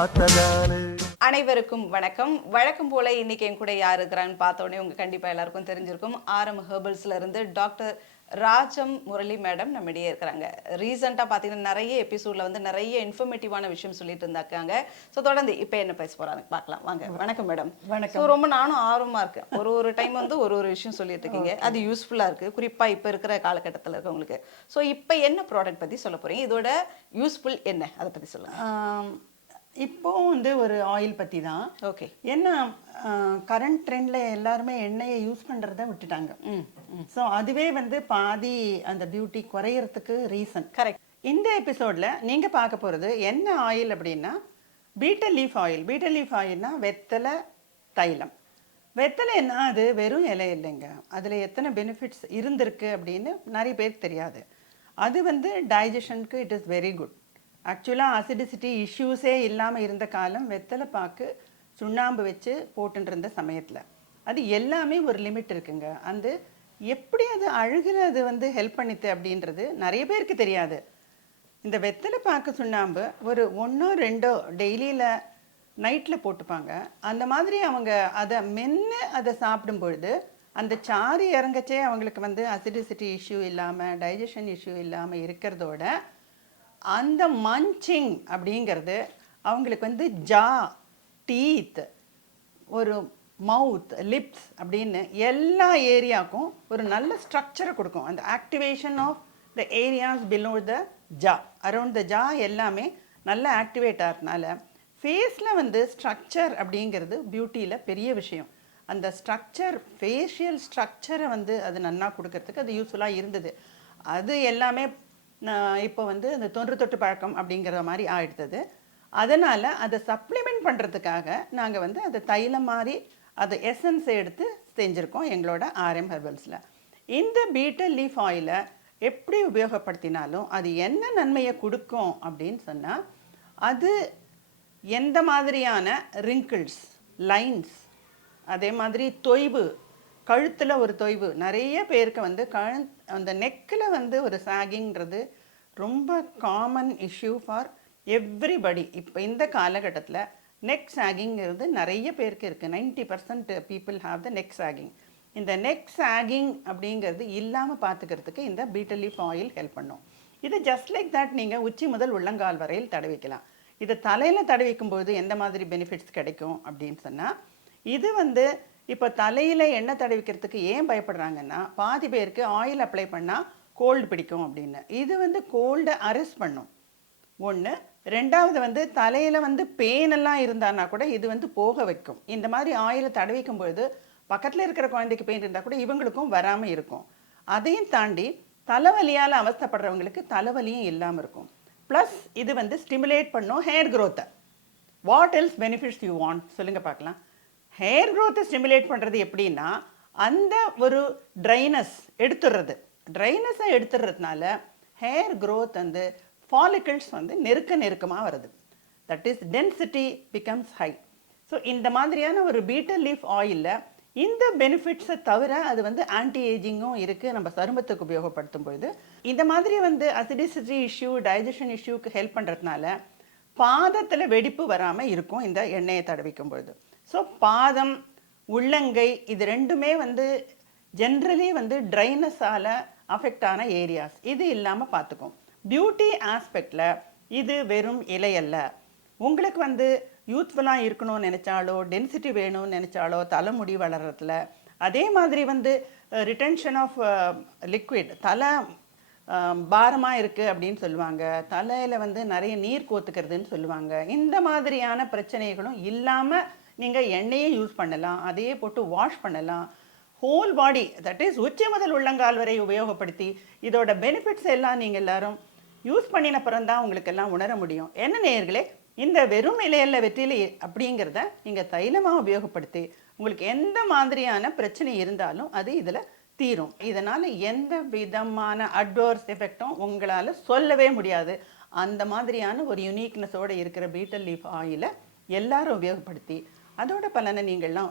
பார்த்ததாலே. அனைவருக்கும் வணக்கம். வழக்கம் போல இன்னைக்கு என் கூட யார் இருக்கிறான்னு பார்த்தோன்னே உங்க கண்டிப்பா எல்லாருக்கும் தெரிஞ்சிருக்கும். ஆரம் ஹெர்பல்ஸ்ல இருந்து டாக்டர் ராஜம் முரளி மேடம் நம்மிடையே இருக்கிறாங்க. ரீசெண்டாக பார்த்தீங்கன்னா நிறைய எபிசோட்ல வந்து நிறைய இன்ஃபர்மேட்டிவான விஷயம் சொல்லிட்டு இருந்தாக்காங்க. ஸோ தொடர்ந்து இப்போ என்ன பேச போறாங்க பார்க்கலாம் வாங்க. வணக்கம் மேடம். வணக்கம். ஸோ ரொம்ப நானும் ஆர்வமா இருக்கேன். ஒரு டைம் வந்து ஒரு விஷயம் சொல்லிட்டு இருக்கீங்க, அது யூஸ்ஃபுல்லா இருக்கு, குறிப்பா இப்போ இருக்கிற காலகட்டத்தில் இருக்கவங்களுக்கு. ஸோ இப்போ என்ன ப்ராடக்ட் பத்தி சொல்ல போறீங்க, இதோட யூஸ்ஃபுல் என்ன, அதை பத்தி சொல்லுங்க. இப்போ வந்து ஒரு ஆயில் பற்றி தான். ஓகே. ஏன்னா கரண்ட் ட்ரெண்டில் எல்லாருமே எண்ணெயை யூஸ் பண்ணுறத விட்டுட்டாங்க. ஸோ அதுவே வந்து பாதி அந்த பியூட்டி குறையறதுக்கு ரீசன். கரெக்ட். இந்த எபிசோடில் நீங்கள் பார்க்க போகிறது என்ன ஆயில் அப்படின்னா betel leaf oil. Betel leaf ஆயில்னா வெத்தலை தைலம். வெத்தலைன்னா அது வெறும் இலை இல்லைங்க, அதில் எத்தனை பெனிஃபிட்ஸ் இருந்திருக்கு அப்படின்னு நிறைய பேருக்கு தெரியாது. அது வந்து டைஜஷனுக்கு இட் இஸ் வெரி குட். ஆக்சுவலாக அசிடிசிட்டி இஷ்யூஸே இல்லாமல் இருந்த காலம் வெத்தலை பாக்கு சுண்ணாம்பு வச்சு போட்டுட்டு இருந்த சமயத்தில் அது எல்லாமே ஒரு லிமிட் இருக்குங்க. அந்த எப்படி அது அழுகிற அது வந்து ஹெல்ப் பண்ணித்து அப்படின்றது நிறைய பேருக்கு தெரியாது. இந்த வெத்தலை பாக்கு சுண்ணாம்பு ஒரு 1-2 டெய்லியில் நைட்டில் போட்டுப்பாங்க. அந்த மாதிரி அவங்க அதை மென்று அதை சாப்பிடும் பொழுது அந்த சாறு இறங்கச்சே அவங்களுக்கு வந்து அசிடிசிட்டி இஷ்யூ இல்லாமல் டைஜஷன் இஷ்யூ இல்லாமல் இருக்கிறதோட அந்த மன்ச்சிங் அப்படிங்கிறது அவங்களுக்கு வந்து ஜா, டீத், ஒரு மவுத், லிப்ஸ் அப்படின்னு எல்லா ஏரியாவுக்கும் ஒரு நல்ல ஸ்ட்ரக்சரை கொடுக்கும். அந்த activation of the areas below the jaw, around the jaw எல்லாமே நல்ல ஆக்டிவேட் ஆகிறதுனால ஃபேஸில் வந்து ஸ்ட்ரக்சர் அப்படிங்கிறது பியூட்டியில் பெரிய விஷயம். அந்த ஸ்ட்ரக்சர், ஃபேஷியல் ஸ்ட்ரக்சரை வந்து அது நன்னா கொடுக்கறதுக்கு அது யூஸ்ஃபுல்லாக இருந்தது. அது எல்லாமே இப்போ வந்து அந்த தொன்று பழக்கம் அப்படிங்கிற மாதிரி ஆயிடுது. அதனால் அதை சப்ளிமெண்ட் பண்ணுறதுக்காக நாங்கள் வந்து அதை தைலம் மாதிரி அதை எசன்ஸை எடுத்து செஞ்சுருக்கோம் எங்களோட ஆர்எம் ஹெர்பல்ஸில். இந்த பீட்டல் லீஃப் ஆயிலை எப்படி உபயோகப்படுத்தினாலும் அது என்ன நன்மையை கொடுக்கும் அப்படின்னு சொன்னால், அது எந்த மாதிரியான ரிங்கிள்ஸ், லைன்ஸ், அதே மாதிரி தொய்வு, கழுத்தில் ஒரு தொய்வு, நிறைய பேருக்கு வந்து அந்த நெக்கில் வந்து ஒரு சாகிங்கிறது ரொம்ப காமன் இஷ்யூ ஃபார் எவ்ரிபடி. இப்போ இந்த காலகட்டத்தில் நெக் சாகிங்கிறது நிறைய பேருக்கு இருக்குது. 90% people have the neck sagging. இந்த நெக் சாகிங் அப்படிங்கிறது இல்லாமல் பார்த்துக்கிறதுக்கு இந்த பீட்டல் லீஃப் ஆயில் ஹெல்ப் பண்ணும். இது ஜஸ்ட் லைக் தட் நீங்கள் உச்சி முதல் உள்ளங்கால் வரையில் தடவிக்கலாம். இது தலையில் தடவிக்கும்போது எந்த மாதிரி பெனிஃபிட்ஸ் கிடைக்கும் அப்படின்னு சொன்னால், இது வந்து இப்போ தலையில் எண்ணெய் தடவிக்கிறதுக்கு ஏன் பயப்படுறாங்கன்னா, பாதி பேருக்கு ஆயில் அப்ளை பண்ணால் கோல்டு பிடிக்கும் அப்படின்னு. இது வந்து கோல்டை அரெஸ்ட் பண்ணும் ஒன்று. ரெண்டாவது வந்து தலையில் வந்து பெயினெல்லாம் இருந்தான்னா கூட இது வந்து போக வைக்கும். இந்த மாதிரி ஆயிலை தடவிக்கும் பொழுது பக்கத்தில் இருக்கிற குழந்தைக்கு பெயின் இருந்தால் கூட இவங்களுக்கும் வராமல் இருக்கும். அதையும் தாண்டி தலைவலியால் அவஸ்தைப்படுறவங்களுக்கு தலைவலியும் இல்லாமல் இருக்கும். ப்ளஸ் இது வந்து ஸ்டிமுலேட் பண்ணும் ஹேர் க்ரோத்தை. What else benefits you want சொல்லுங்கள் பார்க்கலாம். ஹேர் க்ரோத்தை ஸ்டிமுலேட் பண்ணுறது எப்படின்னா, அந்த ஒரு ட்ரைனஸ் எடுத்துடுறது. ட்ரைனஸை எடுத்துடுறதுனால ஹேர் க்ரோத் வந்து ஃபாலிக்கிள்ஸ் வந்து நெருக்கமாக வருது. That is density becomes high. So இந்த மாதிரியான ஒரு பீட்டல் லீஃப் ஆயிலில் இந்த பெனிஃபிட்ஸை தவிர அது வந்து ஆன்டி ஏஜிங்கும் இருக்குது. நம்ம சருமத்துக்கு உபயோகப்படுத்தும் பொழுது இந்த மாதிரி வந்து அசிடிசிட்டி இஷ்யூ, டைஜஷன் இஷ்யூக்கு ஹெல்ப் பண்ணுறதுனால பாதத்தில் வெடிப்பு வராமல் இருக்கும் இந்த எண்ணெயை தடவிக்கும் பொழுது. ஸோ பாதம், உள்ளங்கை இது ரெண்டுமே வந்து ஜென்ரலி வந்து ட்ரைனஸால் அஃபெக்ட் ஆன ஏரியாஸ். இது இல்லாமல் பார்த்துக்கும். பியூட்டி ஆஸ்பெக்டில் இது வெறும் இலையல்ல. உங்களுக்கு வந்து யூத்ஃபுல்லாக இருக்கணும்னு நினச்சாலோ, டென்சிட்டி வேணும்னு நினச்சாலோ, தலைமுடி வளர்கிறதுல, அதே மாதிரி வந்து ரிட்டென்ஷன் ஆஃப் லிக்விட், தலை பாரமாக இருக்குது அப்படின்னு சொல்லுவாங்க, தலையில் வந்து நிறைய நீர் கோத்துக்கிறதுன்னு சொல்லுவாங்க. இந்த மாதிரியான பிரச்சனைகளும் இல்லாமல் நீங்கள் எண்ணெயை யூஸ் பண்ணலாம், அதையே போட்டு வாஷ் பண்ணலாம். ஹோல் பாடி, தட் இஸ் உச்சி முதல் உள்ளங்கால் வரை உபயோகப்படுத்தி இதோட பெனிஃபிட்ஸ் எல்லாம் நீங்கள் எல்லாரும் யூஸ் பண்ணின பிறந்தான் உங்களுக்கு எல்லாம் உணர முடியும். என்ன நேயர்களே, இந்த வெறும் இலையில வெற்றிலை அப்படிங்கிறத நீங்கள் தைலமாக உபயோகப்படுத்தி உங்களுக்கு எந்த மாதிரியான பிரச்சனை இருந்தாலும் அது இதில் தீரும். இதனால் எந்த விதமான அட்வர்ஸ் எஃபெக்டும் உங்களால் சொல்லவே முடியாது. அந்த மாதிரியான ஒரு யூனிக்னஸோடு இருக்கிற பீட்டல் லீஃப் ஆயிலை எல்லாரும் உபயோகப்படுத்தி அதோட பலனை நீங்கள்லாம்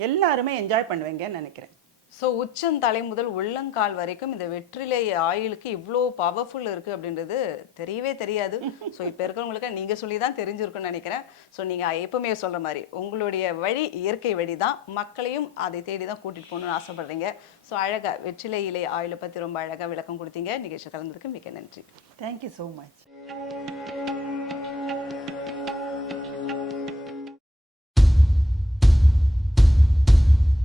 எல்லாருமே என்ஜாய் பண்ணுவீங்கன்னு நினைக்கிறேன். ஸோ உச்சந்தலை முதல் உள்ளங்கால் வரைக்கும் இந்த வெற்றிலை ஆயிலுக்கு இவ்வளோ பவர்ஃபுல் இருக்குது அப்படின்றது தெரியவே தெரியாது. ஸோ இப்போ இருக்கிறவங்களுக்கு நீங்கள் சொல்லி தான் தெரிஞ்சிருக்குன்னு நினைக்கிறேன். ஸோ நீங்கள் எப்பவுமே சொல்கிற மாதிரி உங்களுடைய வழி இயற்கை வழி தான், மக்களையும் அதை தேடி தான் கூட்டிகிட்டு போகணுன்னு ஆசைப்படுறீங்க. ஸோ அழகாக வெற்றிலை இலை ஆயிலை பற்றி ரொம்ப அழகாக விளக்கம் கொடுத்தீங்க. நிகழ்ச்சி கலந்ததுக்கு மிக நன்றி. Thank you so much.